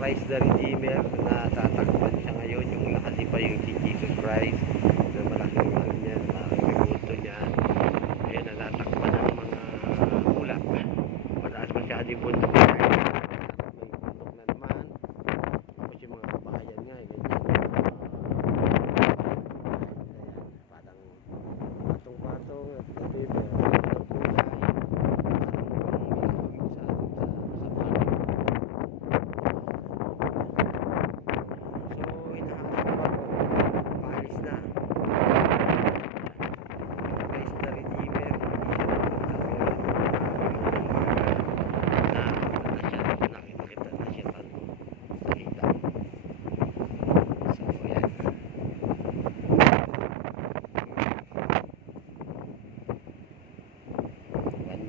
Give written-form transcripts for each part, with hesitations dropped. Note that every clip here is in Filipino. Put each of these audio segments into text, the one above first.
Christ the Redeemer na tatakpan siya ngayon, yung nakasipa yung si Jesus Christ na malaking ano niya, malaking bulto niya. Ayan, natatakpan ng mga ulap. Mataas masyado yung bundok niya. May bundok na naman. Tapos yung mga kabahayan nga, ganyan. Parang patong-patong at gabi, pero ng kulay.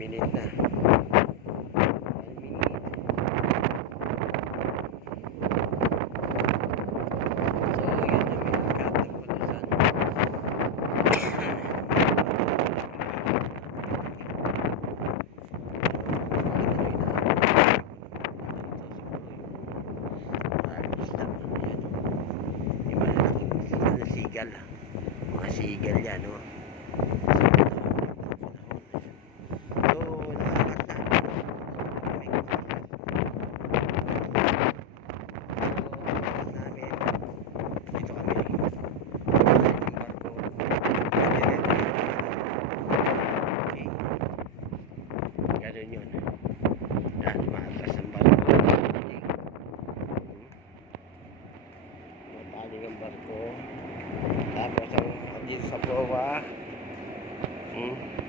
Minute na. 1 minute. So, yun na may katang pulusan. Yung malalaking sigal. Mga sigal yan, no? Ganun yun. Yan, maatras ang barko. Mataling ang barko. Tapos ang dito sa proa,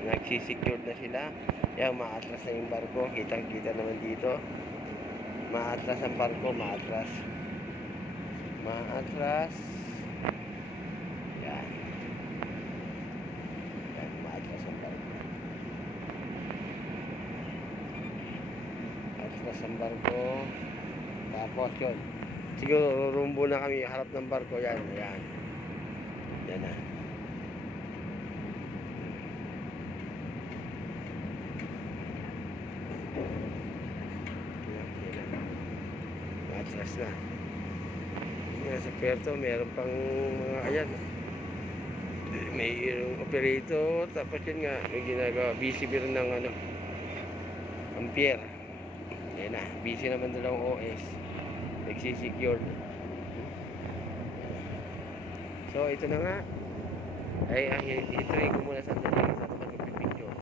nagsisecure na sila. Yan, maatras na yung barko. Kitang kita naman dito. Maatras ang barko, maatras. Maatras. Yan. Yan, maatras ang barko. Atras ang barko. Tapos yun, siguro rumbo na kami harap ng barko. Yan, yan. Yan na. Yan, yan na. Atras na. Yan sa Puerto, meron pang mga ayan. May operator. Tapos yun nga, may ginagawa. Busy rin ng ano, Ampere. Ayan na, busy naman dalawang OS. Nagsisecure. So, ito na nga. Ay, ituloy ko muna sandali.